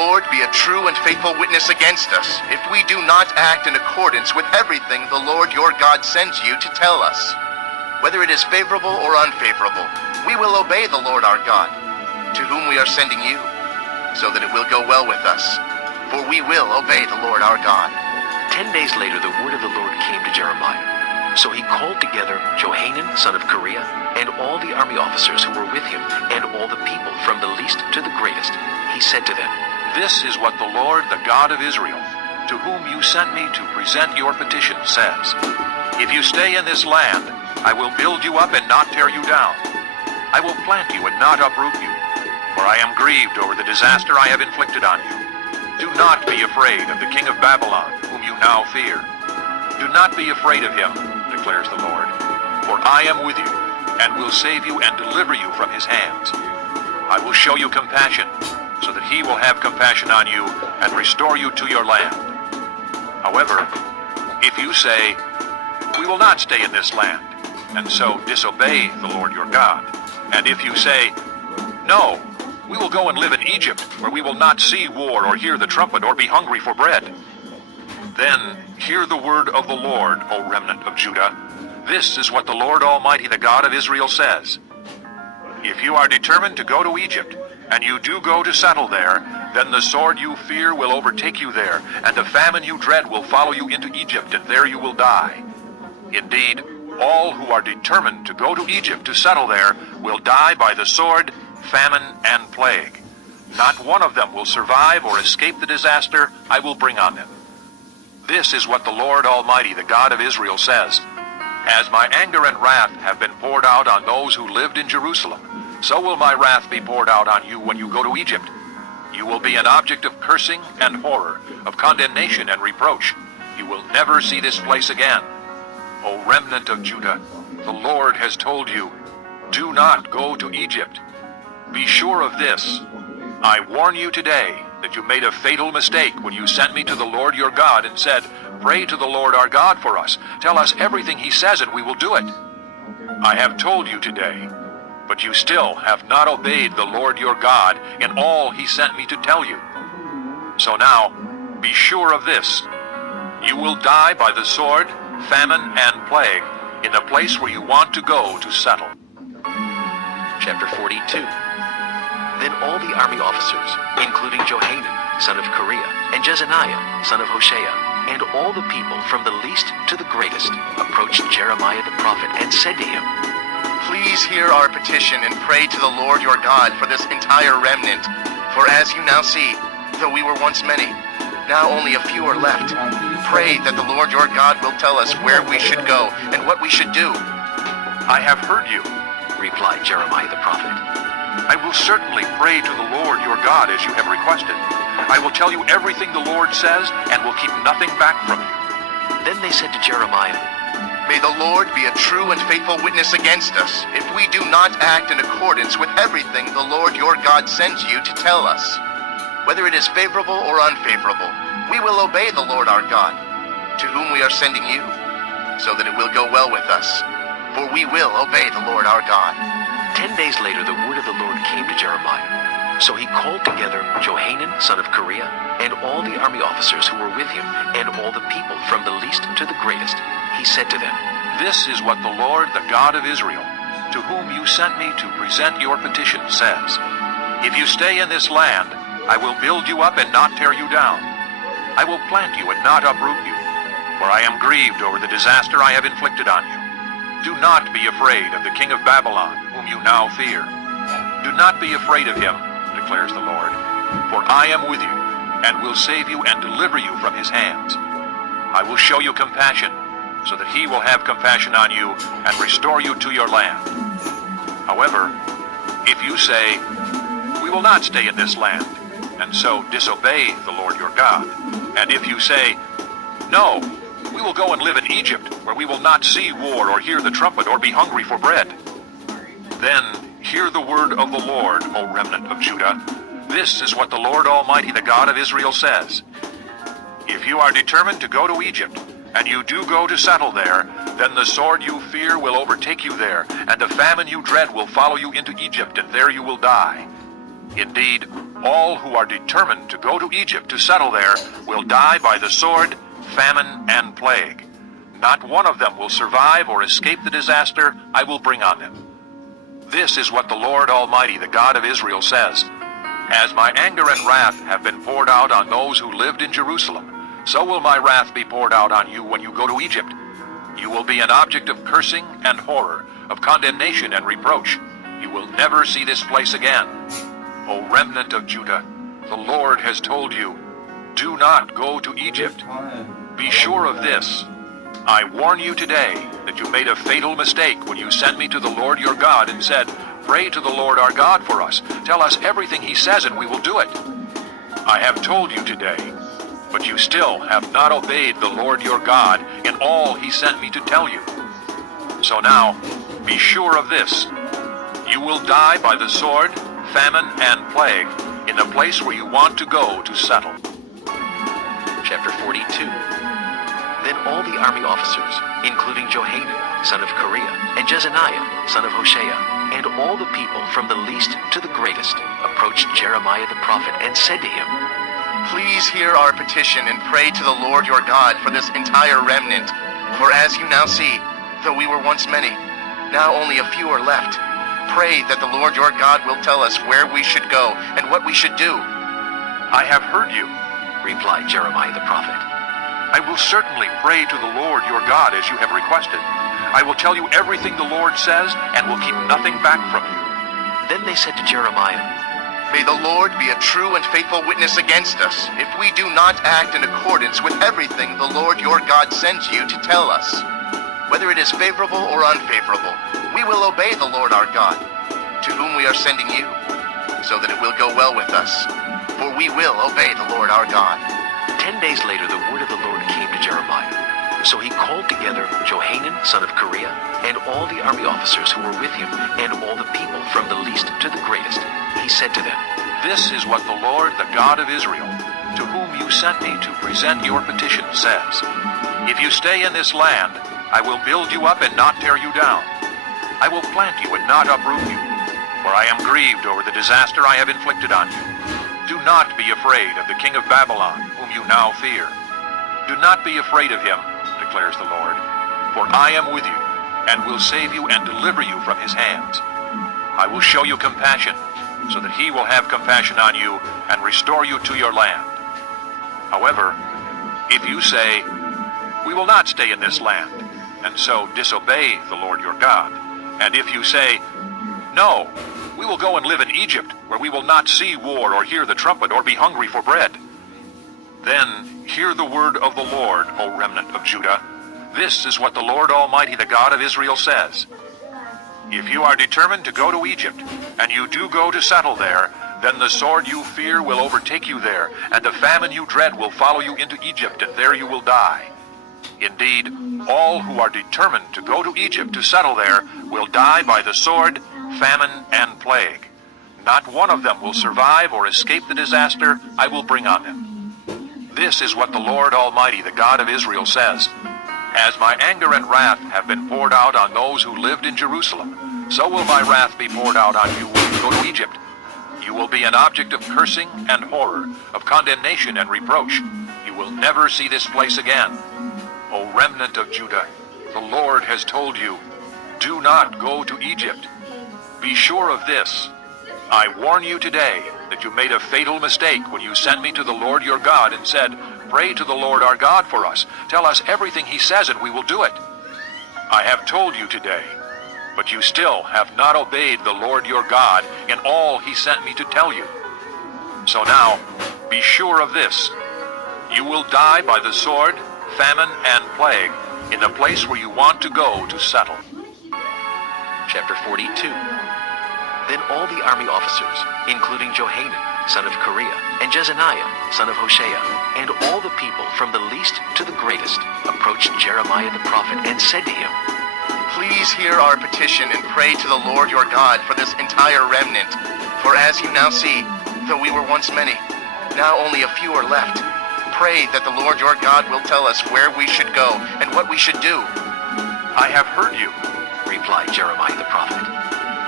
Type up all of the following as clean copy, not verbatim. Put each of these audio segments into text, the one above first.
Lord be a true and faithful witness against us, if we do not act in accordance with everything the Lord your God sends you to tell us. Whether it is favorable or unfavorable, we will obey the Lord our God, to whom we are sending you, so that it will go well with us, for we will obey the Lord our God." 10 days later, the word of the Lord came to Jeremiah. So he called together Johanan, son of Kareah, and all the army officers who were with him, and all the people, from the least to the greatest. He said to them, "This is what the Lord, the God of Israel, to whom you sent me to present your petition, says. If you stay in this land, I will build you up and not tear you down. I will plant you and not uproot you, for I am grieved over the disaster I have inflicted on you. Do not be afraid of the king of Babylon, whom you now fear. Do not be afraid of him, declares the Lord, for I am with you, and will save you and deliver you from his hands. I will show you compassion, so that he will have compassion on you and restore you to your land. However, if you say, 'We will not stay in this land,' and so disobey the Lord your God, and if you say, 'No, we will go and live in Egypt, where we will not see war or hear the trumpet or be hungry for bread,' then hear the word of the Lord, O remnant of Judah. This is what the Lord Almighty, the God of Israel, says. If you are determined to go to Egypt, and you do go to settle there, then the sword you fear will overtake you there, and the famine you dread will follow you into Egypt, and there you will die. Indeed, all who are determined to go to Egypt to settle there will die by the sword, famine, and plague. Not one of them will survive or escape the disaster I will bring on them. This is what the Lord Almighty, the God of Israel, says. As my anger and wrath have been poured out on those who lived in Jerusalem, so will my wrath be poured out on you when you go to Egypt. You will be an object of cursing and horror, of condemnation and reproach. You will never see this place again. O remnant of Judah, the Lord has told you, do not go to Egypt. Be sure of this. I warn you today that you made a fatal mistake when you sent me to the Lord your God and said, 'Pray to the Lord our God for us. Tell us everything he says and we will do it.' I have told you today, but you still have not obeyed the Lord your God in all he sent me to tell you. So now, be sure of this. You will die by the sword, famine, and plague in the place where you want to go to settle." Chapter 42. Then all the army officers, including Johanan, son of Kareah, and Jezaniah, son of Hoshea, and all the people from the least to the greatest, approached Jeremiah the prophet and said to him, "Please hear our petition and pray to the Lord your God for this entire remnant. For as you now see, though we were once many, now only a few are left. Pray that the Lord your God will tell us where we should go and what we should do." "I have heard you," replied Jeremiah the prophet. "I will certainly pray to the Lord your God as you have requested. I will tell you everything the Lord says and will keep nothing back from you." Then they said to Jeremiah, "May the Lord be a true and faithful witness against us, if we do not act in accordance with everything the Lord your God sends you to tell us. Whether it is favorable or unfavorable, we will obey the Lord our God, to whom we are sending you, so that it will go well with us, for we will obey the Lord our God." 10 days later, the word of the Lord came to Jeremiah. So he called together Johanan, son of Kareah, and all the army officers who were with him, and all the people, from the least to the greatest. He said to them, "This is what the Lord, the God of Israel, to whom you sent me to present your petition, says. If you stay in this land, I will build you up and not tear you down. I will plant you and not uproot you, for I am grieved over the disaster I have inflicted on you. Do not be afraid of the king of Babylon, whom you now fear. Do not be afraid of him, declares the Lord, for I am with you, and will save you and deliver you from his hands. I will show you compassion, so that he will have compassion on you and restore you to your land. However, if you say, 'We will not stay in this land,' and so disobey the Lord your God, and if you say, 'No, we will go and live in Egypt, where we will not see war or hear the trumpet or be hungry for bread,' then hear the word of the Lord, O remnant of Judah. This is what the Lord Almighty, the God of Israel, says. If you are determined to go to Egypt, and you do go to settle there, then the sword you fear will overtake you there, and the famine you dread will follow you into Egypt, and there you will die. Indeed, all who are determined to go to Egypt to settle there will die by the sword, famine, and plague. Not one of them will survive or escape the disaster I will bring on them. This is what the Lord Almighty, the God of Israel, says. As my anger and wrath have been poured out on those who lived in Jerusalem, so will my wrath be poured out on you when you go to Egypt. You will be an object of cursing and horror, of condemnation and reproach. You will never see this place again. O remnant of Judah, the Lord has told you, do not go to Egypt. Be sure of this. I warn you today that you made a fatal mistake when you sent me to the Lord your God and said, pray to the Lord our God for us. Tell us everything he says and we will do it. I have told you today, but you still have not obeyed the Lord your God in all he sent me to tell you. So now, be sure of this. You will die by the sword, famine, and plague in the place where you want to go to settle. Chapter 42. Then all the army officers, including Johanan, son of Kareah, and Jezaniah, son of Hoshea, and all the people from the least to the greatest, approached Jeremiah the prophet and said to him, Please hear our petition and pray to the Lord your God for this entire remnant. For as you now see, though we were once many, now only a few are left. Pray that the Lord your God will tell us where we should go and what we should do. I have heard you, replied Jeremiah the prophet. I will certainly pray to the Lord your God as you have requested. I will tell you everything the Lord says and will keep nothing back from you. Then they said to Jeremiah, May the Lord be a true and faithful witness against us if we do not act in accordance with everything the Lord your God sends you to tell us. Whether it is favorable or unfavorable, we will obey the Lord our God, to whom we are sending you, so that it will go well with us, for we will obey the Lord our God. 10 days later the word of the Lord came to Jeremiah. So he called together Johanan, son of Kareah, and all the army officers who were with him, and all the people from the least to the greatest. He said to them, This is what the Lord, the God of Israel, to whom you sent me to present your petition, says. If you stay in this land, I will build you up and not tear you down. I will plant you and not uproot you, for I am grieved over the disaster I have inflicted on you. Do not be afraid of the king of Babylon, whom you now fear. Do not be afraid of him, declares the Lord, for I am with you, and will save you and deliver you from his hands. I will show you compassion, so that he will have compassion on you and restore you to your land. However, if you say, We will not stay in this land, and so disobey the Lord your God, and if you say, No, we will go and live in Egypt, where we will not see war or hear the trumpet or be hungry for bread, then hear the word of the Lord, O remnant of Judah. This is what the Lord Almighty, the God of Israel, says. If you are determined to go to Egypt, and you do go to settle there, then the sword you fear will overtake you there, and the famine you dread will follow you into Egypt, and there you will die. Indeed, all who are determined to go to Egypt to settle there will die by the sword, famine, and plague. Not one of them will survive or escape the disaster I will bring on them. This is what the Lord Almighty, the God of Israel, says. As my anger and wrath have been poured out on those who lived in Jerusalem, so will my wrath be poured out on you when you go to Egypt. You will be an object of cursing and horror, of condemnation and reproach. You will never see this place again. O remnant of Judah, the Lord has told you, do not go to Egypt. Be sure of this. I warn you today that you made a fatal mistake when you sent me to the Lord your God and said, Pray to the Lord our God for us. Tell us everything he says and we will do it. I have told you today, but you still have not obeyed the Lord your God in all he sent me to tell you. So now, be sure of this. You will die by the sword, famine, and plague in the place where you want to go to settle. Chapter 42. Then all the army officers, including Johanan, son of Kareah, and Jezaniah, son of Hoshea, and all the people from the least to the greatest, approached Jeremiah the prophet and said to him, Please hear our petition and pray to the Lord your God for this entire remnant. For as you now see, though we were once many, now only a few are left. Pray that the Lord your God will tell us where we should go and what we should do. I have heard you, replied Jeremiah the prophet.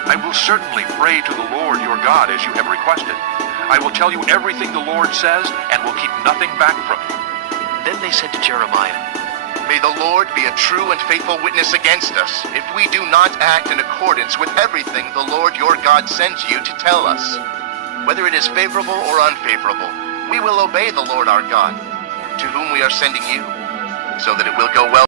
I will certainly pray to the Lord your God as you have requested. I will tell you everything the Lord says and will keep nothing back from you. Then they said to Jeremiah, May the Lord be a true and faithful witness against us if we do not act in accordance with everything the Lord your God sends you to tell us. Whether it is favorable or unfavorable, we will obey the Lord our God, to whom we are sending you, so that it will go well